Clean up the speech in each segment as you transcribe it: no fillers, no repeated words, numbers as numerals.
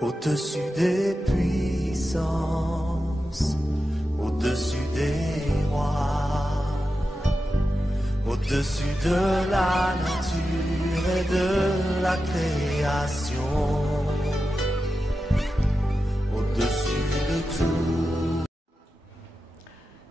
Au-dessus des puissances, au-dessus des rois, au-dessus de la nature et de la création, au-dessus de tout.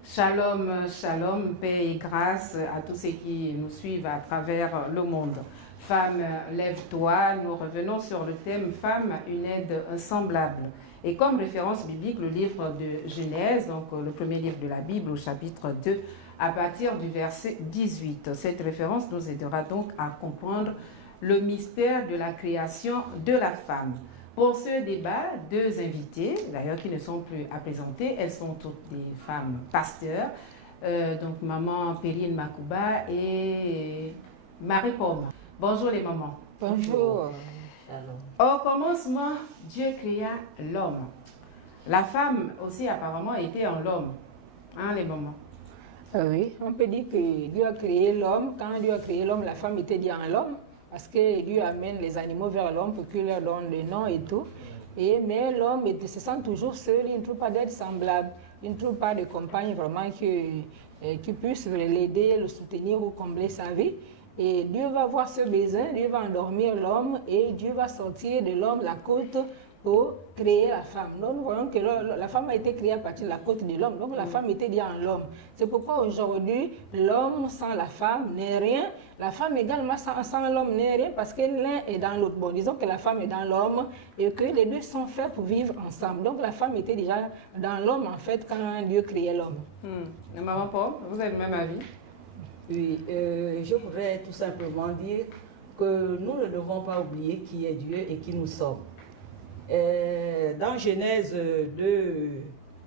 Shalom, shalom, paix et grâce à tous ceux qui nous suivent à travers le monde. Femme, lève-toi. Nous revenons sur le thème Femme, une aide semblable. Et comme référence biblique, le livre de Genèse, donc le premier livre de la Bible au chapitre 2, à partir du verset 18. Cette référence nous aidera donc à comprendre le mystère de la création de la femme. Pour ce débat, deux invités, d'ailleurs qui ne sont plus à présenter, elles sont toutes des femmes pasteurs, donc maman Perrine Makouba et Marie Pomme. Bonjour les mamans. Bonjour. Au commencement, Dieu créa l'homme. La femme aussi apparemment était en l'homme, hein les mamans? Oui, on peut dire que Dieu a créé l'homme. Quand Dieu a créé l'homme, la femme était déjà en l'homme. Parce que Dieu amène les animaux vers l'homme pour qu'il leur donne le nom et tout. Mais l'homme se sent toujours seul, il ne trouve pas d'aide semblable. Il ne trouve pas de compagne vraiment qui puisse l'aider, le soutenir ou combler sa vie. Et Dieu va voir ce besoin, Dieu va endormir l'homme et Dieu va sortir de l'homme la côte pour créer la femme. Donc nous voyons que la femme a été créée à partir de la côte de l'homme. Donc la femme était déjà en l'homme. C'est pourquoi aujourd'hui, l'homme sans la femme n'est rien. La femme également sans l'homme n'est rien parce que l'un est dans l'autre. Bon, disons que la femme est dans l'homme et que les deux sont faits pour vivre ensemble. Donc la femme était déjà dans l'homme en fait quand Dieu créait l'homme. Maman Paul, vous avez le même avis? Oui, je voudrais tout simplement dire que nous ne devons pas oublier qui est Dieu et qui nous sommes. Dans Genèse 2,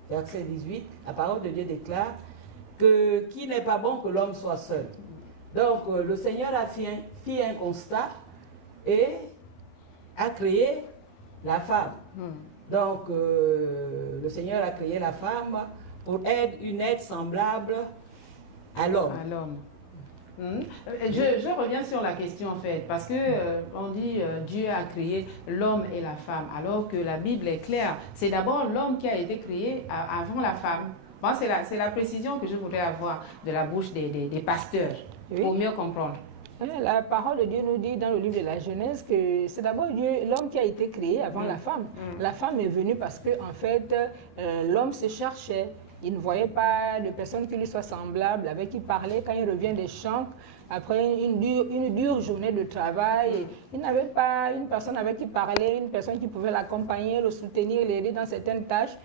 verset 18, la parole de Dieu déclare que qu'il n'est pas bon que l'homme soit seul. Donc le Seigneur a fait un constat et a créé la femme. Donc le Seigneur a créé la femme pour être une aide semblable à l'homme. Je reviens sur la question en fait, parce que on dit Dieu a créé l'homme et la femme, alors que la Bible est claire. C'est d'abord l'homme qui a été créé avant la femme. Bon, c'est la précision que je voudrais avoir de la bouche des pasteurs, pour mieux comprendre. La parole de Dieu nous dit dans le livre de la Genèse que c'est d'abord l'homme qui a été créé avant la femme. La femme est venue parce que en fait l'homme se cherchait. Il ne voyait pas de personne qui lui soit semblable, avec qui parler quand il revient des champs, après une dure journée de travail. Il n'avait pas une personne avec qui parler, une personne qui pouvait l'accompagner, le soutenir, l'aider dans certaines tâches.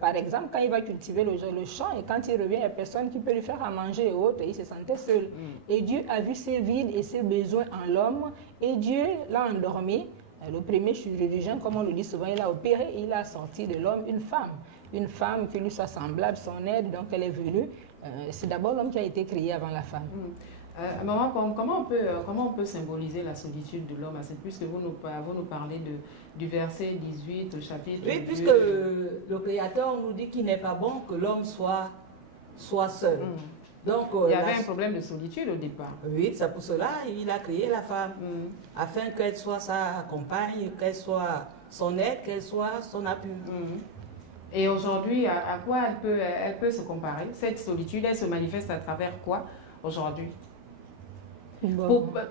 Par exemple, quand il va cultiver le champ et quand il revient, il n'y a personne qui peut lui faire à manger et autres, et il se sentait seul. Et Dieu a vu ses vides et ses besoins en l'homme, et Dieu l'a endormi. Le premier chirurgien, comme on le dit souvent, il a opéré et il a sorti de l'homme une femme qui lui soit semblable, son aide, donc elle est venue. C'est d'abord l'homme qui a été créé avant la femme. Maman, comment on peut symboliser la solitude de l'homme, puisque vous nous parlez du verset 18 au chapitre 2. Oui, puisque le Créateur nous dit qu'il n'est pas bon que l'homme soit seul. Donc, il y avait un problème de solitude au départ. Oui, c'est pour cela qu'il a créé la femme, afin qu'elle soit sa compagne, qu'elle soit son aide, qu'elle soit son appui. Et aujourd'hui, à quoi elle peut se comparer? Cette solitude, elle se manifeste à travers quoi aujourd'hui?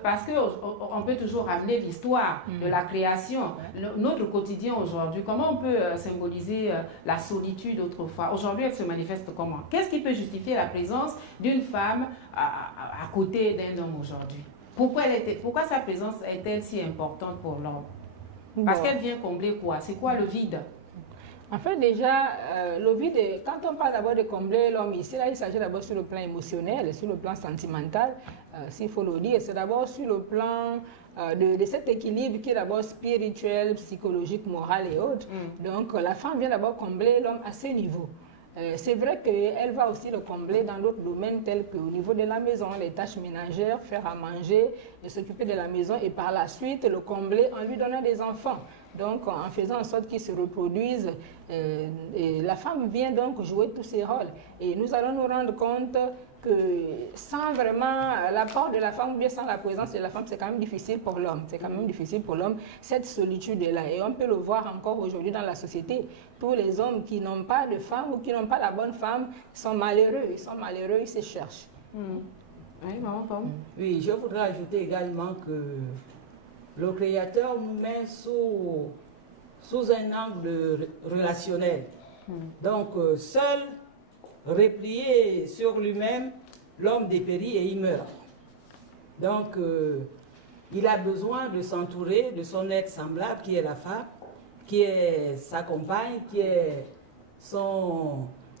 Parce qu'on peut toujours ramener l'histoire de la création, notre quotidien aujourd'hui. Comment on peut symboliser la solitude autrefois? Aujourd'hui, elle se manifeste comment? Qu'est-ce qui peut justifier la présence d'une femme à côté d'un homme aujourd'hui? Pourquoi sa présence est-elle si importante pour l'homme? Parce qu'elle vient combler quoi? C'est quoi le vide? En fait, déjà, le vide, quand on parle d'abord de combler l'homme ici, là, il s'agit d'abord sur le plan émotionnel, sur le plan sentimental, s'il faut le dire. C'est d'abord sur le plan de cet équilibre qui est d'abord spirituel, psychologique, moral et autres. Donc, la femme vient d'abord combler l'homme à ce niveau. C'est vrai qu'elle va aussi le combler dans d'autres domaines tels qu'au niveau de la maison, les tâches ménagères, faire à manger, s'occuper de la maison et par la suite le combler en lui donnant des enfants. Donc en faisant en sorte qu'ils se reproduisent, la femme vient donc jouer tous ces rôles. Et nous allons nous rendre compte que sans vraiment l'apport de la femme ou bien sans la présence de la femme, c'est quand même difficile pour l'homme. C'est quand même difficile pour l'homme, cette solitude-là. Et on peut le voir encore aujourd'hui dans la société. Tous les hommes qui n'ont pas de femme ou qui n'ont pas la bonne femme sont malheureux. Ils sont malheureux, ils se cherchent. Oui, maman Pomme. Oui, je voudrais ajouter également que le Créateur nous met sous un angle relationnel. Donc, seul, replié sur lui-même, l'homme dépérit et il meurt. Donc, il a besoin de s'entourer de son être semblable, qui est la femme, qui est sa compagne, qui est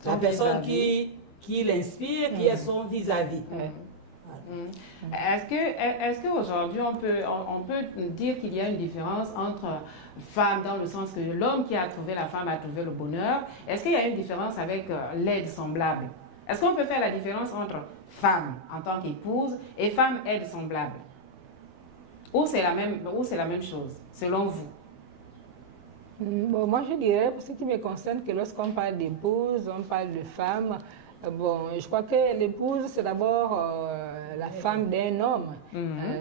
la personne qui l'inspire, qui est son vis-à-vis. Est-ce qu'aujourd'hui on peut dire qu'il y a une différence entre femmes dans le sens que l'homme qui a trouvé la femme a trouvé le bonheur? Est-ce qu'il y a une différence avec l'aide semblable? Est-ce qu'on peut faire la différence entre femme en tant qu'épouse et femme aide semblable? Ou c'est la même chose, selon vous? Bon, moi je dirais, pour ce qui me concerne, que lorsqu'on parle d'épouse, on parle de femme. Bon, je crois que l'épouse, c'est d'abord la femme d'un homme.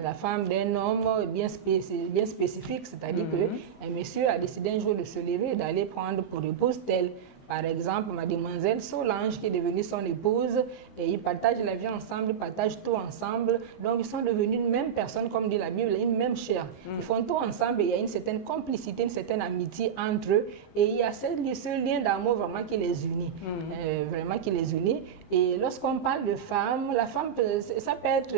La femme d'un homme bien spécifique, c'est-à-dire qu'un monsieur a décidé un jour de se lever et d'aller prendre pour épouse telle. Par exemple, mademoiselle Solange, qui est devenue son épouse, et ils partagent la vie ensemble, ils partagent tout ensemble. Donc, ils sont devenus une même personne, comme dit la Bible, une même chair. Ils font tout ensemble et il y a une certaine complicité, une certaine amitié entre eux. Et il y a ce lien d'amour vraiment qui les unit. Vraiment qui les unit. Et lorsqu'on parle de femme, la femme, ça peut être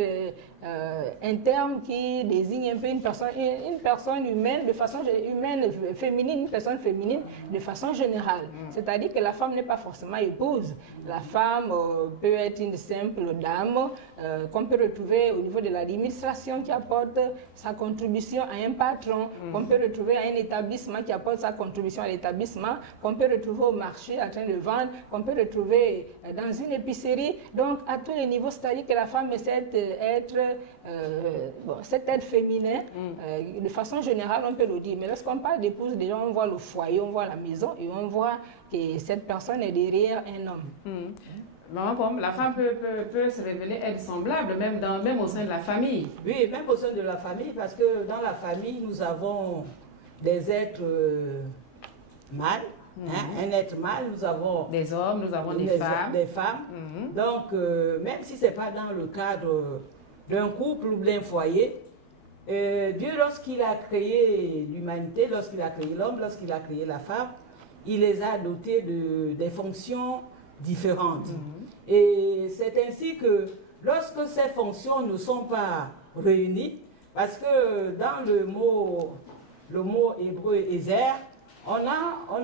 un terme qui désigne un peu une personne humaine, de façon humaine, féminine, une personne féminine, de façon générale. C'est-à-dire que la femme n'est pas forcément épouse. La femme peut être une simple dame qu'on peut retrouver au niveau de l'administration qui apporte sa contribution à un patron, qu'on peut retrouver à un établissement qui apporte sa contribution à l'établissement, qu'on peut retrouver au marché en train de vendre, qu'on peut retrouver dans une épicerie. Donc, à tous les niveaux, c'est-à-dire que la femme est cet être féminin. De façon générale, on peut le dire. Mais lorsqu'on parle d'épouse, déjà, on voit le foyer, on voit la maison et on voit que cette personne est derrière un homme. La femme peut se révéler être semblable, même au sein de la famille. Oui, même au sein de la famille, parce que dans la famille, nous avons des êtres mâles. Un être mâle, nous avons des hommes, nous avons des femmes. Donc, même si ce n'est pas dans le cadre d'un couple ou d'un foyer, Dieu, lorsqu'il a créé l'humanité, lorsqu'il a créé l'homme, lorsqu'il a créé la femme, il les a dotés des fonctions différentes. Et c'est ainsi que lorsque ces fonctions ne sont pas réunies, parce que dans le mot hébreu Ezer, on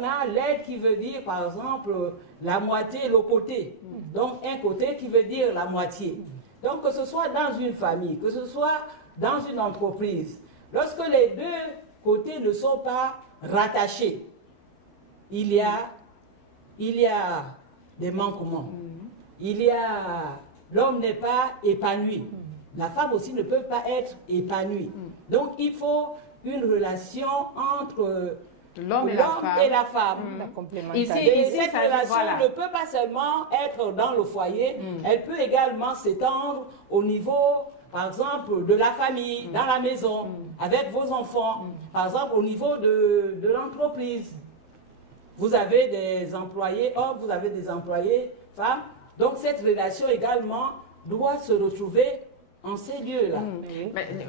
a l'aide qui veut dire, par exemple, la moitié, le côté. Donc, un côté qui veut dire la moitié. Donc, que ce soit dans une famille, que ce soit dans une entreprise, lorsque les deux côtés ne sont pas rattachés, il y a des manquements. L'homme n'est pas épanoui. La femme aussi ne peut pas être épanouie. Donc, il faut une relation entre l'homme et la femme. Ici, cette relation ne peut pas seulement être dans le foyer, elle peut également s'étendre au niveau, par exemple, de la famille, dans la maison, avec vos enfants, par exemple, au niveau de l'entreprise. Vous avez des employés hommes, vous avez des employés femmes, donc cette relation également doit se retrouver en ces lieux-là.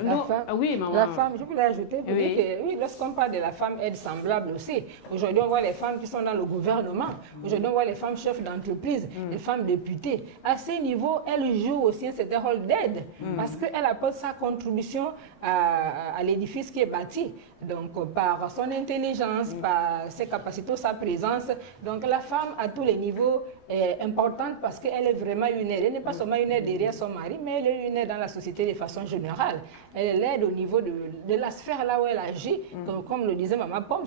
La femme, je voulais ajouter, pour dire que oui, lorsqu'on parle de la femme aide semblable aussi, aujourd'hui on voit les femmes qui sont dans le gouvernement, aujourd'hui on voit les femmes chefs d'entreprise, les femmes députées. À ce niveau, elles jouent aussi un certain rôle d'aide, parce qu'elle apporte sa contribution à l'édifice qui est bâti. Donc par son intelligence, par ses capacités, sa présence. Donc la femme à tous les niveaux est importante parce qu'elle est vraiment une aide. Elle n'est pas seulement une aide derrière son mari, mais elle est une aide dans la société de façon générale. Elle l'aide au niveau de la sphère là où elle agit, comme le disait Maman Pomme,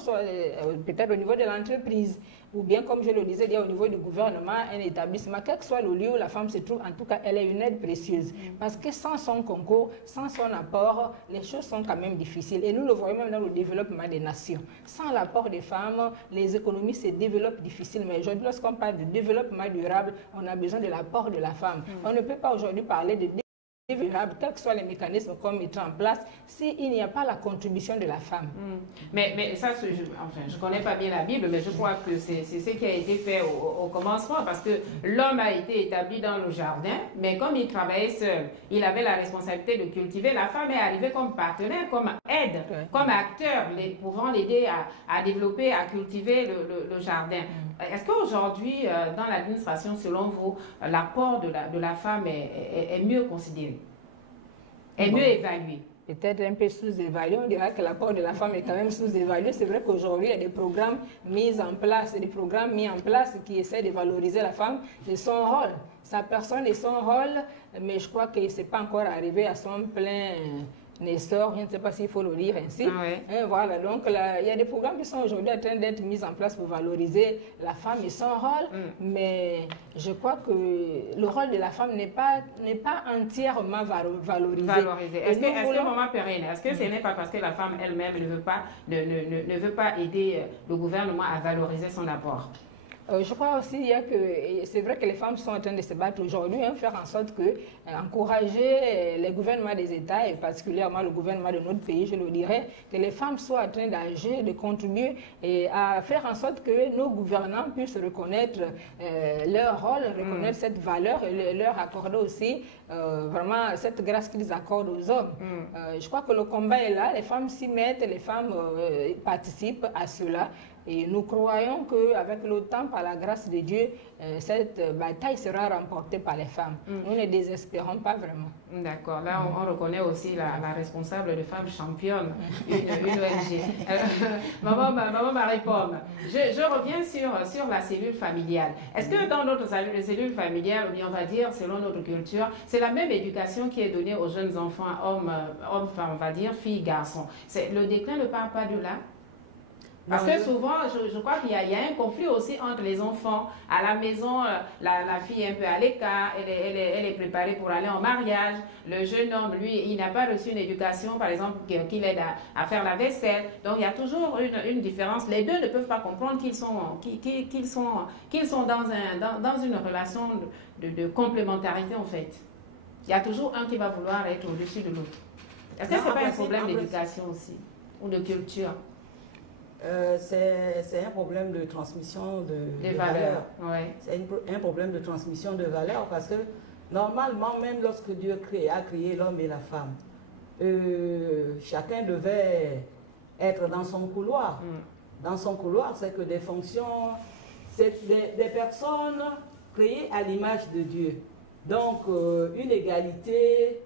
peut-être au niveau de l'entreprise, ou bien, comme je le disais, il y a au niveau du gouvernement un établissement, quel que soit le lieu où la femme se trouve, en tout cas, elle est une aide précieuse. Parce que sans son concours, sans son apport, les choses sont quand même difficiles. Et nous le voyons même dans le développement des nations. Sans l'apport des femmes, les économies se développent difficilement. Aujourd'hui, lorsqu'on parle de développement durable, on a besoin de l'apport de la femme. On ne peut pas aujourd'hui parler de durable, quels que soient les mécanismes qu'on mettra en place, s'il n'y a pas la contribution de la femme. Mais ça, je ne connais pas bien la Bible, mais je crois que c'est ce qui a été fait au commencement, parce que l'homme a été établi dans le jardin, mais comme il travaillait seul, il avait la responsabilité de cultiver. La femme est arrivée comme partenaire, comme aide, comme acteur, pouvant l'aider à développer, à cultiver le jardin. Est-ce qu'aujourd'hui, dans l'administration, selon vous, l'apport de la femme est mieux considéré? Est mieux évalué? Peut-être un peu sous-évalué. On dira que l'apport de la femme est quand même sous-évalué. C'est vrai qu'aujourd'hui, il y a des programmes mis en place, qui essaient de valoriser la femme de son rôle, sa personne et son rôle, mais je crois que ce n'est pas encore arrivé à son plein essor, je ne sais pas s'il faut le dire ainsi. Voilà, donc il y a des programmes qui sont aujourd'hui en train d'être mis en place pour valoriser la femme et son rôle, mais je crois que le rôle de la femme n'est pas entièrement valorisé. Est-ce que Maman Perrine, est-ce que ce n'est pas parce que la femme elle-même ne veut pas aider le gouvernement à valoriser son apport? Je crois aussi que c'est vrai que les femmes sont en train de se battre aujourd'hui, faire en sorte que encourager les gouvernements des États, et particulièrement le gouvernement de notre pays, je le dirais, que les femmes soient en train d'agir, de contribuer et à faire en sorte que nos gouvernants puissent reconnaître leur rôle, reconnaître cette valeur et leur accorder aussi vraiment cette grâce qu'ils accordent aux hommes. Je crois que le combat est là, les femmes s'y mettent, les femmes participent à cela. Et nous croyons qu'avec le temps, par la grâce de Dieu, cette bataille sera remportée par les femmes. Nous ne désespérons pas vraiment. D'accord. Là, on reconnaît aussi la responsable de Femmes Championnes, une ONG. Maman Marie-Pomme, je reviens sur la cellule familiale. Est-ce que dans notre cellule familiale, ou bien on va dire, selon notre culture, c'est la même éducation qui est donnée aux jeunes enfants, hommes, femmes, on va dire, filles, garçons? Le déclin ne part pas de là? Parce que souvent, je crois qu'il y a un conflit aussi entre les enfants. À la maison, la fille est un peu à l'écart, elle est préparée pour aller en mariage. Le jeune homme, lui, il n'a pas reçu une éducation, par exemple, qui l'aide à faire la vaisselle. Donc, il y a toujours une différence. Les deux ne peuvent pas comprendre qu'ils sont dans une relation de complémentarité, en fait. Il y a toujours un qui va vouloir être au-dessus de l'autre. Est-ce que ce n'est pas un problème d'éducation aussi, ou de culture? C'est un problème de transmission de valeurs. Ouais. C'est un problème de transmission de valeurs parce que normalement, même lorsque Dieu a créé l'homme et la femme, chacun devait être dans son couloir. Dans son couloir, c'est que des fonctions, c'est des personnes créées à l'image de Dieu. Donc, une égalité...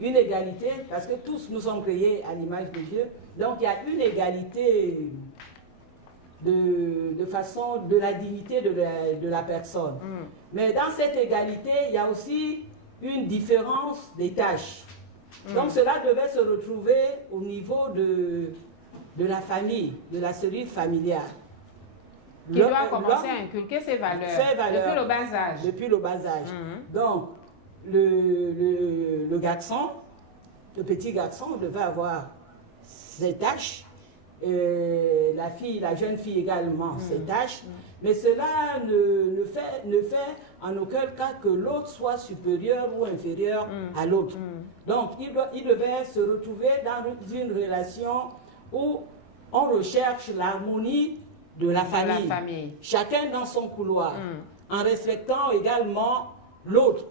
une égalité, parce que tous nous sommes créés à l'image de Dieu, donc il y a une égalité de façon, de la dignité de la personne. Mais dans cette égalité, il y a aussi une différence des tâches. Donc cela devait se retrouver au niveau de la famille, de la cellule familiale. Qui doit commencer à inculquer ses valeurs depuis le bas âge. Depuis le bas âge. Donc, le garçon, le petit garçon devait avoir ses tâches, la jeune fille également ses tâches, mais cela ne fait en aucun cas que l'autre soit supérieur ou inférieur à l'autre. Donc il devait se retrouver dans une relation où on recherche l'harmonie de la famille, chacun dans son couloir, en respectant également l'autre.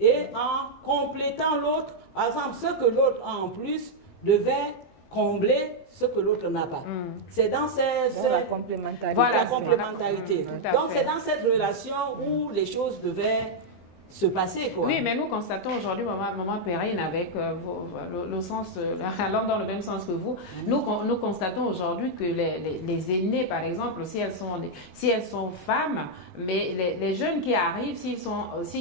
Et en complétant l'autre, par exemple, ce que l'autre a en plus devait combler ce que l'autre n'a pas. C'est dans la complémentarité. Voilà, la complémentarité. Donc c'est dans cette relation où les choses devaient se passer, quoi. Oui, mais nous constatons aujourd'hui, Maman Perrine, avec le sens, alors dans le même sens que vous, nous constatons aujourd'hui que les aînés, par exemple, si elles sont femmes, mais les jeunes qui arrivent, s'ils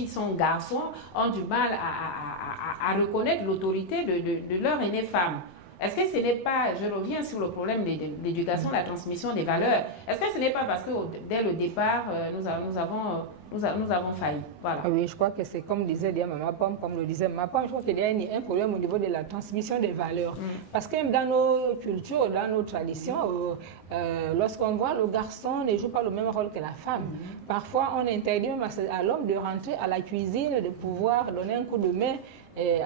sont garçons, ont du mal à reconnaître l'autorité de leur aînée femme. est-ce que ce n'est pas, je reviens sur le problème de l'éducation, la transmission des valeurs, est-ce que ce n'est pas parce que dès le départ, nous avons failli? Voilà. Ah oui, je crois que c'est comme disait Maman Pomme, comme le disait Maman Pomme, je crois qu'il y a un problème au niveau de la transmission des valeurs. Parce que même dans nos cultures, dans nos traditions, lorsqu'on voit le garçon ne joue pas le même rôle que la femme. Parfois, on interdit même à l'homme de rentrer à la cuisine, de pouvoir donner un coup de main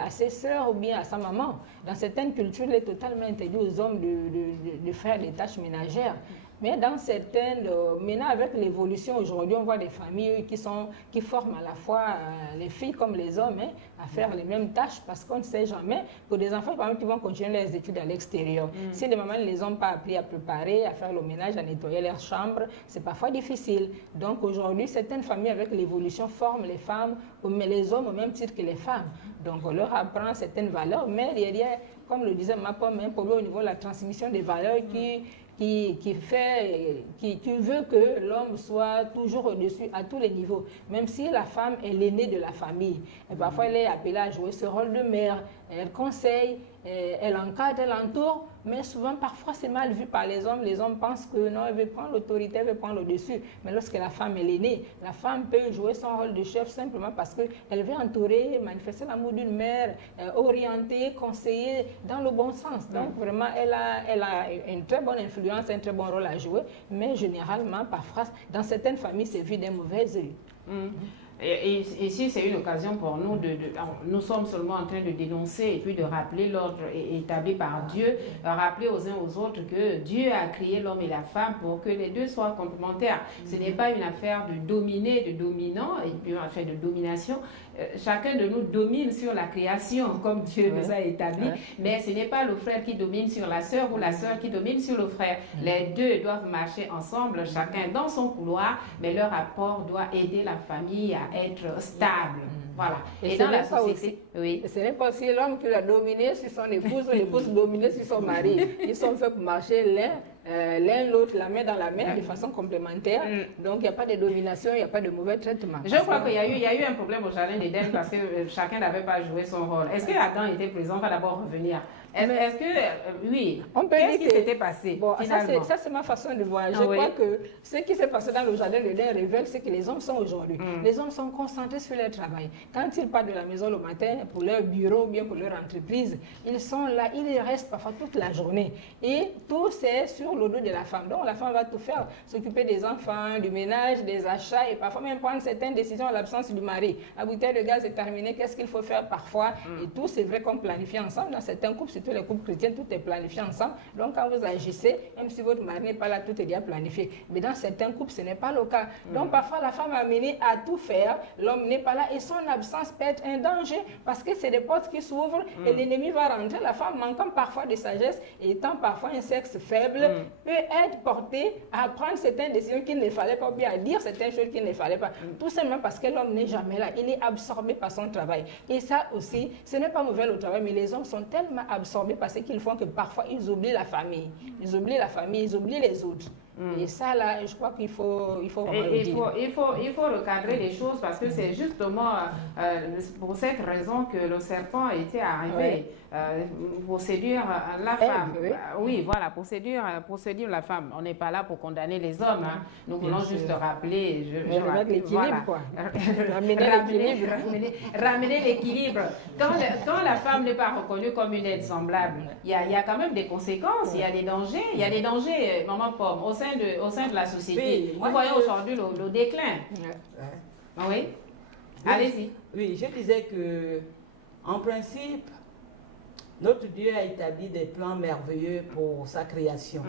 à ses sœurs ou bien à sa maman. Dans certaines cultures, il est totalement interdit aux hommes de faire des tâches ménagères. Mais dans certaines, maintenant avec l'évolution, aujourd'hui, on voit des familles qui forment à la fois les filles comme les hommes à faire les mêmes tâches parce qu'on ne sait jamais. Pour des enfants, par exemple, qui vont continuer leurs études à l'extérieur. Si les mamans ne les ont pas appris à préparer, à faire le ménage, à nettoyer leur chambre, c'est parfois difficile. Donc aujourd'hui, certaines familles avec l'évolution forment les femmes, mais les hommes au même titre que les femmes. Donc on leur apprend certaines valeurs, mais derrière, comme le disait ma pomme, un problème au niveau de la transmission des valeurs qui veut que l'homme soit toujours au-dessus à tous les niveaux. Même si la femme est l'aînée de la famille. Et parfois, elle est appelée à jouer ce rôle de mère. Elle conseille, elle encadre, elle entoure. Mais souvent, parfois, c'est mal vu par les hommes. Les hommes pensent que non, elle veut prendre l'autorité, elle veut prendre le dessus. Mais lorsque la femme est l'aînée, la femme peut jouer son rôle de chef simplement parce qu'elle veut entourer, manifester l'amour d'une mère, orienter, conseiller dans le bon sens. Donc, vraiment, elle a une très bonne influence, un très bon rôle à jouer. Mais généralement, parfois, dans certaines familles, c'est vu d'un mauvais œil. Et ici, c'est une occasion pour nous nous sommes seulement en train de dénoncer et puis de rappeler l'ordre établi par Dieu, rappeler aux uns aux autres que Dieu a créé l'homme et la femme pour que les deux soient complémentaires. Ce n'est pas une affaire de dominer, de dominant, et puis une affaire de domination. Chacun de nous domine sur la création comme Dieu nous a établi, mais ce n'est pas le frère qui domine sur la sœur ou la sœur qui domine sur le frère. Les deux doivent marcher ensemble, chacun dans son couloir, mais leur apport doit aider la famille à être stable. Voilà. Et dans la société, ce n'est pas aussi l'homme qui l'a dominé sur son épouse ou l'épouse dominée sur son mari. Ils sont faits pour marcher l'un l'autre, la main dans la main, de façon complémentaire. Donc, il n'y a pas de domination, il n'y a pas de mauvais traitement. Je crois qu'il y a eu un problème au jardin d'Éden parce que chacun n'avait pas joué son rôle. Est-ce que Adam était présent? On va d'abord revenir. Est-ce que, oui, qu'est-ce qui s'était passé finalement? Ça, c'est ma façon de voir. Je crois que ce qui s'est passé dans le jardin d'Éden révèle ce que les hommes sont aujourd'hui. Les hommes sont concentrés sur leur travail. Quand ils partent de la maison le matin pour leur bureau ou bien pour leur entreprise, ils sont là, ils restent parfois toute la journée. Et tout c'est sur le dos de la femme. Donc la femme va tout faire, s'occuper des enfants, du ménage, des achats et parfois même prendre certaines décisions en l'absence du mari. La bouteille de gaz est terminée, qu'est-ce qu'il faut faire parfois? Et tout, c'est vrai qu'on planifie ensemble. Dans certains couples, surtout les couples chrétiens, tout est planifié ensemble. Donc quand vous agissez, même si votre mari n'est pas là, tout est déjà planifié. Mais dans certains couples, ce n'est pas le cas. Donc parfois, la femme est amenée à tout faire, l'homme n'est pas là et son absence peut être un danger parce que c'est des portes qui s'ouvrent et l'ennemi va rentrer. La femme, manquant parfois de sagesse et étant parfois un sexe faible, peut être portée à prendre certaines décisions qu'il ne fallait pas, ou bien à dire certaines choses qu'il ne fallait pas. Tout simplement parce que l'homme n'est jamais là. Il est absorbé par son travail. Et ça aussi, ce n'est pas mauvais le travail, mais les hommes sont tellement absorbés par ce qu'ils font que parfois ils oublient la famille. Ils oublient la famille, ils oublient les autres. Et ça, là, je crois qu'il faut vraiment le dire. Il faut recadrer les choses parce que c'est justement pour cette raison que le serpent était arrivé pour séduire la femme. Oui, voilà, pour séduire la femme. On n'est pas là pour condamner les hommes. Hein. Nous voulons juste rappeler... remettre l'équilibre, quoi. Ramener l'équilibre. Quand la femme n'est pas reconnue comme une aide semblable, il y a quand même des conséquences, il y a des dangers. Il y a des dangers, Maman Pomme, au sein de la société. Nous voyons aujourd'hui le déclin. Oui. Allez-y. Oui, je disais que, en principe, notre Dieu a établi des plans merveilleux pour sa création.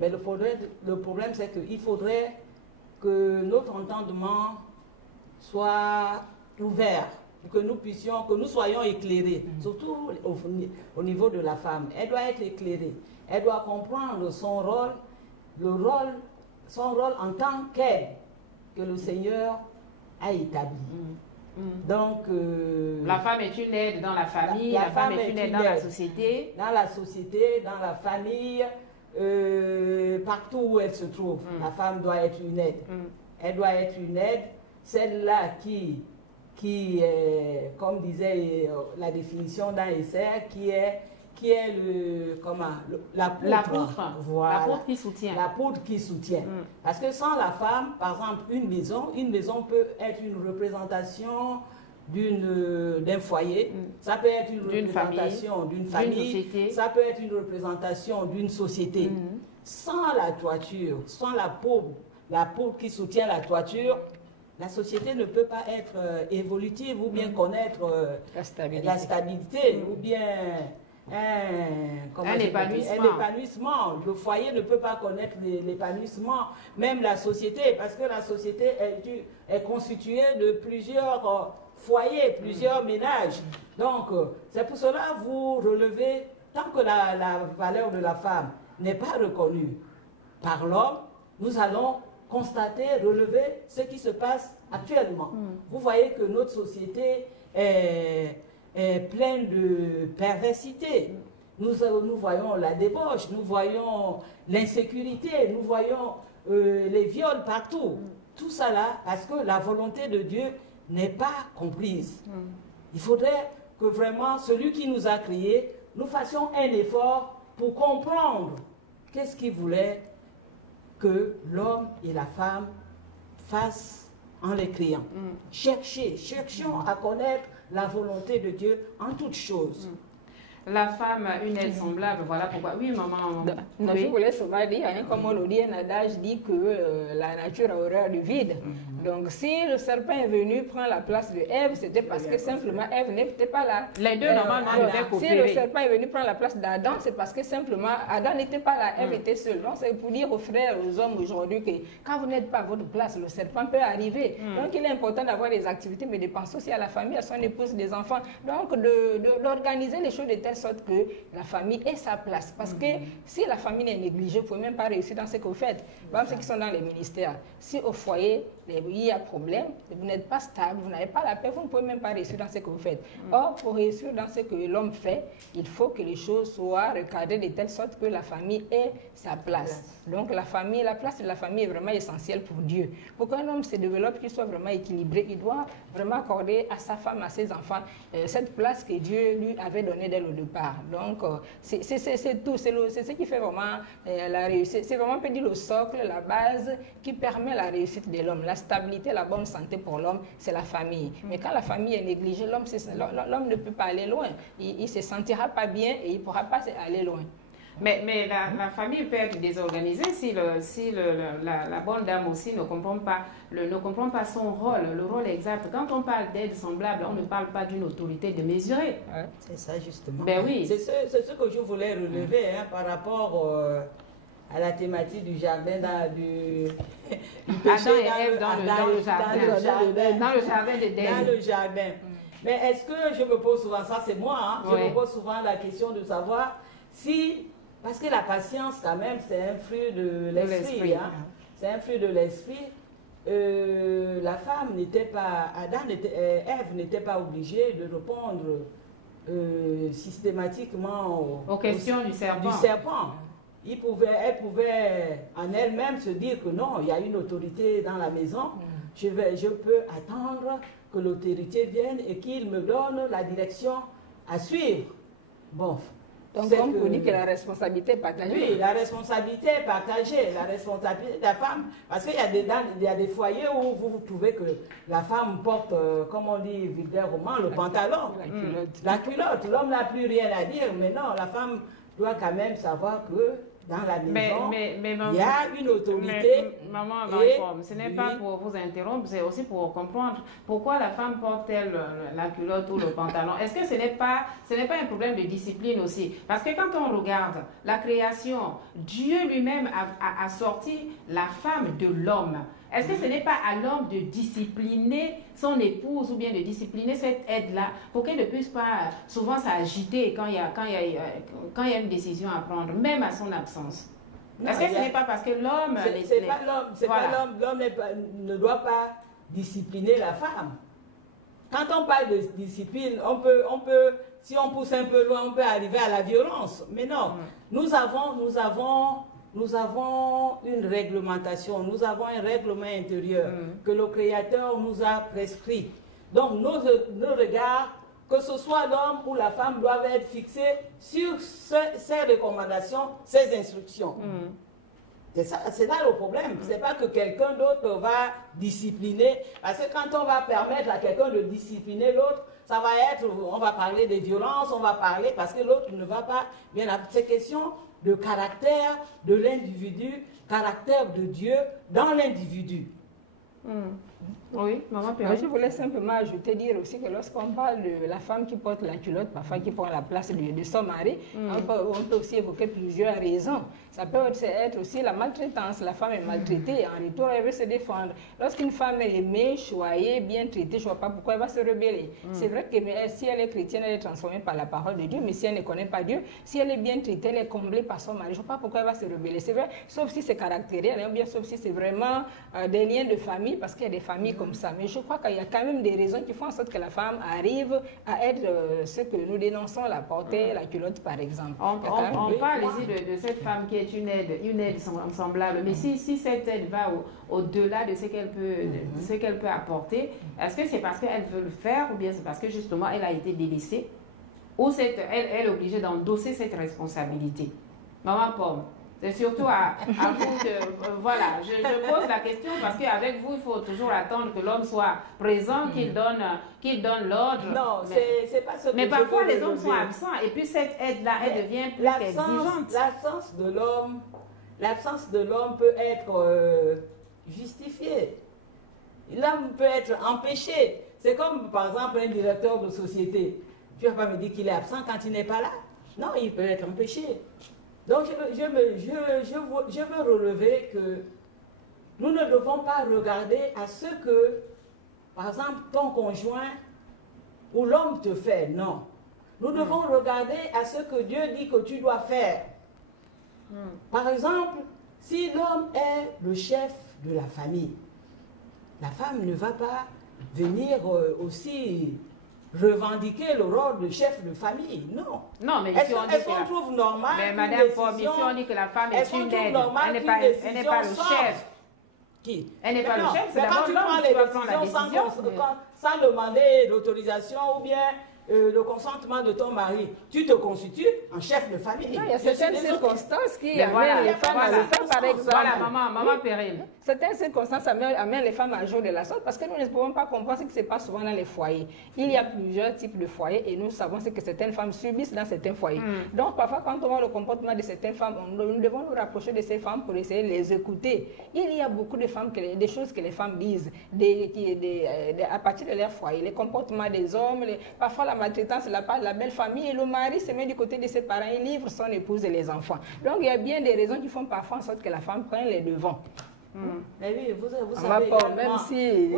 Mais le problème, c'est qu'il faudrait que notre entendement soit ouvert, que nous soyons éclairés, surtout au niveau de la femme. Elle doit être éclairée. Elle doit comprendre son rôle, son rôle en tant qu'aide que le Seigneur a établi. Donc, la femme est une aide dans la famille, la femme est une aide dans la société. Dans la société, dans la famille, partout où elle se trouve, la femme doit être une aide. Elle doit être une aide, celle-là qui comme disait la définition dans Esther, qui qui est la poutre. Voilà. La poutre qui soutient. La poutre qui soutient. Parce que sans la femme, par exemple, une maison peut être une représentation d'un foyer, ça peut être une représentation d'une famille, ça peut être une représentation d'une société. Sans la toiture, sans la poutre qui soutient la toiture, la société ne peut pas être évolutive ou bien connaître la stabilité ou bien un épanouissement. Le foyer ne peut pas connaître l'épanouissement, même la société, parce que la société est constituée de plusieurs foyers, plusieurs ménages. Donc, c'est pour cela que vous relevez, tant que la valeur de la femme n'est pas reconnue par l'homme, nous allons constater, relever ce qui se passe actuellement. Vous voyez que notre société est pleine de perversité. Nous voyons la débauche, nous voyons l'insécurité, nous voyons les viols partout. Tout ça là, parce que la volonté de Dieu n'est pas comprise. Il faudrait que vraiment celui qui nous a créés, nous fassions un effort pour comprendre qu'est-ce qu'il voulait que l'homme et la femme fassent en les créant. Cherchons à connaître la volonté de Dieu en toutes choses. La femme, une aide semblable, voilà pourquoi. Oui, maman. Non, oui. Je voulais seulement dire, comme on le dit, un adage dit que la nature a horreur du vide. Donc, si le serpent est venu prendre la place de Ève, c'était parce que simplement Ève n'était pas là. Les deux, normalement, devaient coopérer. Si le serpent est venu prendre la place d'Adam, c'est parce que simplement Adam n'était pas là, Ève était seule. Donc, c'est pour dire aux frères, aux hommes aujourd'hui que quand vous n'êtes pas à votre place, le serpent peut arriver. Donc, il est important d'avoir des activités, mais de penser aussi à la famille, à son épouse, des enfants. Donc, d'organiser les choses de telle sorte que la famille ait sa place. Parce que si la famille est négligée, vous ne pouvez même pas réussir dans ce que vous faites. Par exemple, ceux qui sont dans les ministères, si au foyer, il y a problème, vous n'êtes pas stable, vous n'avez pas la paix, vous ne pouvez même pas réussir dans ce que vous faites. Or, pour réussir dans ce que l'homme fait, il faut que les choses soient recadrées de telle sorte que la famille ait sa place. Donc, la place de la famille est vraiment essentielle pour Dieu. Pour qu'un homme se développe, qu'il soit vraiment équilibré, il doit vraiment accorder à sa femme, à ses enfants, cette place que Dieu lui avait donnée dès le départ. Donc, c'est tout, c'est ce qui fait vraiment la réussite. C'est vraiment, on peut dire, le socle, la base qui permet la réussite de l'homme. La stabilité, la bonne santé pour l'homme, c'est la famille. Mais quand la famille est négligée, l'homme ne peut pas aller loin. Il ne se sentira pas bien et il ne pourra pas aller loin. Mais la famille peut être désorganisée si la bonne dame aussi ne comprend pas son rôle, le rôle exact. Quand on parle d'aide semblable, on ne parle pas d'une autorité démesurée. C'est ça justement. Ben oui. C'est ce que je voulais relever par rapport à la thématique du jardin, du péché Adam et Ève dans le jardin d'Éden. Dans le jardin. Mais est-ce que je me pose souvent, ça c'est moi, je me pose souvent la question de savoir si, parce que la patience quand même c'est un fruit de l'esprit, c'est un fruit de l'esprit. La femme n'était pas, Ève n'était pas obligée de répondre systématiquement aux questions du serpent. Elle pouvait en elle-même se dire que non, il y a une autorité dans la maison, je peux attendre que l'autorité vienne et qu'il me donne la direction à suivre. Bon. Donc, on peut dire que la responsabilité est partagée. Oui, la responsabilité est partagée, la responsabilité de la femme. Parce qu'il y a des foyers où vous trouvez que la femme porte, comme on dit vulgairement, le pantalon, la culotte. L'homme n'a plus rien à dire, mais non, la femme doit quand même savoir que dans la maison, il y a une autorité. Maman, ce n'est pas pour vous interrompre, c'est aussi pour comprendre pourquoi la femme porte-t-elle la culotte ou le pantalon. Est-ce que ce n'est pas un problème de discipline aussi? Parce que quand on regarde la création, Dieu lui-même a sorti la femme de l'homme. Est-ce que ce n'est pas à l'homme de discipliner son épouse ou bien de discipliner cette aide-là pour qu'elle ne puisse pas souvent s'agiter quand il y a une décision à prendre, même à son absence? Est-ce que ce n'est pas parce que l'homme... C'est pas l'homme. L'homme ne doit pas discipliner la femme. Quand on parle de discipline, si on pousse un peu loin, on peut arriver à la violence. Mais non, nous avons une réglementation, nous avons un règlement intérieur que le Créateur nous a prescrit. Donc nos regards que ce soit l'homme ou la femme, doivent être fixés sur ces recommandations, ces instructions. C'est là le problème. Ce n'est pas que quelqu'un d'autre va discipliner. Parce que quand on va permettre à quelqu'un de discipliner l'autre, ça va être, on va parler des violences, on va parler, parce que l'autre ne va pas bien. C'est question de caractère de l'individu, caractère de Dieu dans l'individu. Oui, maman Perrine. Je voulais simplement ajouter, dire aussi que lorsqu'on parle de la femme qui porte la culotte, parfois qui prend la place de son mari, on peut aussi évoquer plusieurs raisons. Ça peut être aussi la maltraitance. La femme est maltraitée, en retour elle veut se défendre. Lorsqu'une femme est aimée, choyée, bien traitée, je ne vois pas pourquoi elle va se rebeller. C'est vrai que si elle est chrétienne, elle est transformée par la parole de Dieu, mais si elle ne connaît pas Dieu, si elle est bien traitée, elle est comblée par son mari, je ne vois pas pourquoi elle va se rebeller. C'est vrai, sauf si c'est caractériel, ou bien sauf si c'est vraiment des liens de famille, parce qu'il y a des familles comme ça. Mais je crois qu'il y a quand même des raisons qui font en sorte que la femme arrive à être ce que nous dénonçons, la porter, la culotte par exemple. On parle ici de cette femme qui est une aide semblable. Mais si cette aide va au-delà de ce qu'elle peut apporter, est-ce que c'est parce qu'elle veut le faire ou bien c'est parce que justement elle a été délaissée ou elle est obligée d'endosser cette responsabilité? Maman Pomme, c'est surtout à vous que, voilà, je pose la question parce qu'avec vous, il faut toujours attendre que l'homme soit présent, qu'il donne l'ordre. Non, c'est pas ce que mais je parfois, veux les hommes sont relever. absents et puis cette aide-là, elle devient plus exigeante. L'absence de l'homme peut être justifiée. L'homme peut être empêché. C'est comme, par exemple, un directeur de société. Tu ne vas pas me dire qu'il est absent quand il n'est pas là. Non, il peut être empêché. Donc, je veux relever que nous ne devons pas regarder à ce que, par exemple, ton conjoint ou l'homme te fait. Non. Nous devons regarder à ce que Dieu dit que tu dois faire. Par exemple, si l'homme est le chef de la famille, la femme ne va pas venir aussi revendiquer le rôle de chef de famille, non. Non, mais est-ce qu'on trouve normal mais Madame Pomme, ici on dit que la femme est une aide, elle n'est pas le chef. Qui? Elle n'est pas le chef, c'est d'abord l'homme qui va prendre la décision sans demander l'autorisation ou bien le consentement de ton mari, tu te constitues en chef de famille. Non, il y a certaines circonstances qui amènent les femmes à le faire, par exemple. Voilà, maman Perrine. Certaines circonstances amènent les femmes à jouer de la sorte parce que nous ne pouvons pas comprendre ce qui se passe souvent dans les foyers. Il y a plusieurs types de foyers et nous savons ce que certaines femmes subissent dans certains foyers. Donc parfois quand on voit le comportement de certaines femmes, nous devons nous rapprocher de ces femmes pour essayer de les écouter. Il y a beaucoup de femmes, des choses que les femmes disent à partir de leur foyer, les comportements des hommes, parfois la maltraitance de la part de la belle famille et le mari se met du côté de ses parents, il livre son épouse et les enfants. Donc il y a bien des raisons qui font parfois en sorte que la femme prenne les devants. Mais oui, vous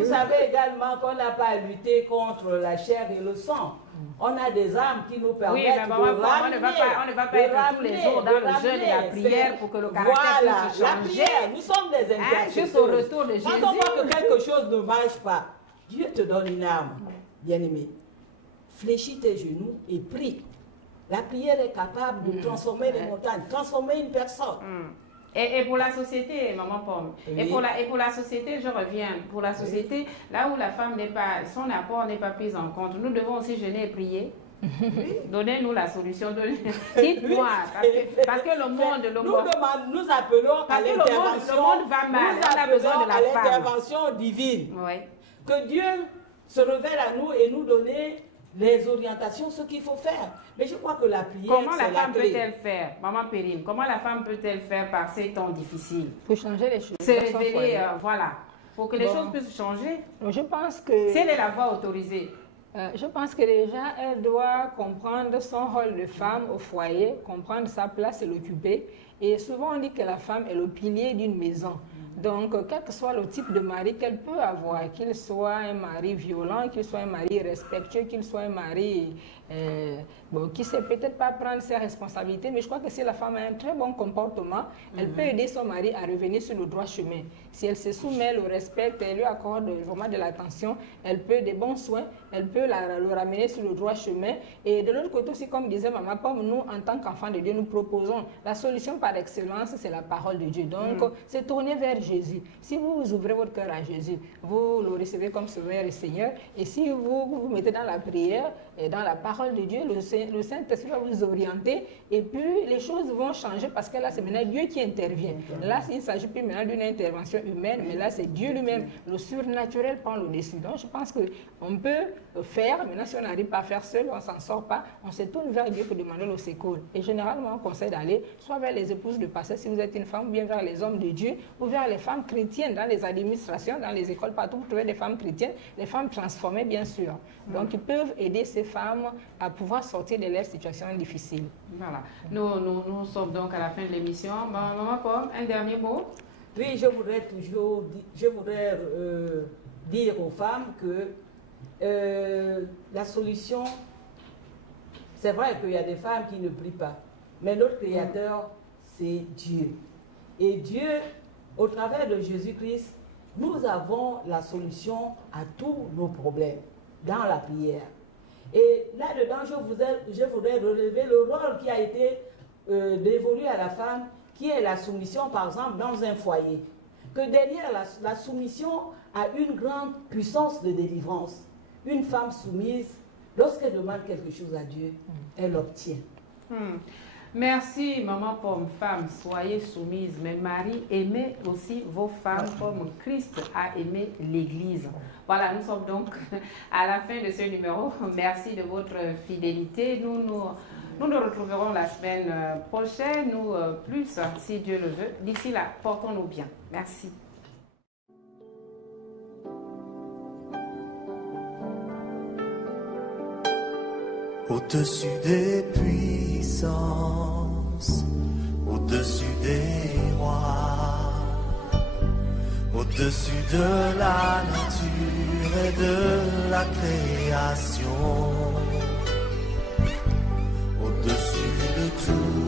savez également qu'on n'a pas à lutter contre la chair et le sang. On a des armes qui nous permettent de ramener. On ne va pas être tous les jours dans le jeûne et la prière pour que le caractère puisse changer. La prière, nous sommes des intercesseurs. Juste au retour de Jésus. Quand on voit que quelque chose ne marche pas, Dieu te donne une arme, bien-aimé. Fléchis tes genoux et prie. La prière est capable de transformer les montagnes, transformer une personne. Et pour la société, maman Pomme, oui. et pour la société, je reviens, pour la société, là où la femme n'est pas, son apport n'est pas pris en compte, nous devons aussi jeûner et prier. Donnez-nous la solution. Dites-moi, parce que le monde... Nous appelons à l'intervention. Le monde va mal, on a besoin de la femme. L'intervention divine. Oui. Que Dieu se révèle à nous et nous donner les orientations, ce qu'il faut faire. Mais je crois que la prière, comment la femme peut-elle faire, maman Perrine, comment la femme peut-elle faire par ces temps difficiles? Pour changer les choses. Se révéler, voilà, pour que les choses puissent changer. Je pense que... Si elle est la voie autorisée. Je pense que déjà, elle doit comprendre son rôle de femme au foyer, comprendre sa place et l'occuper. Et souvent, on dit que la femme est le pilier d'une maison. Donc, quel que soit le type de mari qu'elle peut avoir, qu'il soit un mari violent, qu'il soit un mari respectueux, qu'il soit un mari qui ne sait peut-être pas prendre ses responsabilités, mais je crois que si la femme a un très bon comportement, elle peut aider son mari à revenir sur le droit chemin. Si elle se soumet, le respecte, elle lui accorde vraiment de l'attention, elle peut des bons soins, elle peut le ramener sur le droit chemin. Et de l'autre côté aussi, comme disait Maman Pomme, nous, en tant qu'enfants de Dieu, nous proposons la solution par excellence, c'est la parole de Dieu. Donc, c'est tourner vers Jésus. Si vous ouvrez votre cœur à Jésus, vous le recevez comme Sauveur et Seigneur. Et si vous vous mettez dans la prière et dans la parole de Dieu, le Saint-Esprit va vous orienter. Et puis, les choses vont changer parce que là, c'est maintenant Dieu qui intervient. Là, il ne s'agit plus maintenant d'une intervention humaine, mais là, c'est Dieu lui-même. Le surnaturel prend le dessus. Donc, je pense qu'on peut faire. Maintenant, si on n'arrive pas à faire seul, on ne s'en sort pas. On se tourne vers Dieu pour demander le secours. Et généralement, on conseille d'aller soit vers les épouses de pasteur, si vous êtes une femme, ou bien vers les hommes de Dieu, ou vers les femmes chrétiennes dans les administrations, dans les écoles, partout. Vous trouvez des femmes chrétiennes, des femmes transformées, bien sûr. Donc, ils peuvent aider ces femmes à pouvoir sortir de leurs situations difficiles. Voilà. Nous sommes donc à la fin de l'émission. Maman Pomme, un dernier mot? Oui, je voudrais dire aux femmes que la solution, c'est vrai qu'il y a des femmes qui ne prient pas, mais notre Créateur, c'est Dieu. Et Dieu, au travers de Jésus-Christ, nous avons la solution à tous nos problèmes dans la prière. Et là-dedans, je voudrais relever le rôle qui a été dévolu à la femme, qui est la soumission, par exemple, dans un foyer. Que derrière la soumission a une grande puissance de délivrance. Une femme soumise, lorsqu'elle demande quelque chose à Dieu, elle obtient. Merci, maman Pomme, femme, soyez soumise. Mais Marie, aimez aussi vos femmes comme Christ a aimé l'Église. Voilà, nous sommes donc à la fin de ce numéro. Merci de votre fidélité. Nous nous retrouverons la semaine prochaine, ou plus, si Dieu le veut. D'ici là, portons-nous bien. Merci. Au-dessus des puissances, au-dessus des rois, au-dessus de la nature et de la création, au-dessus de tout.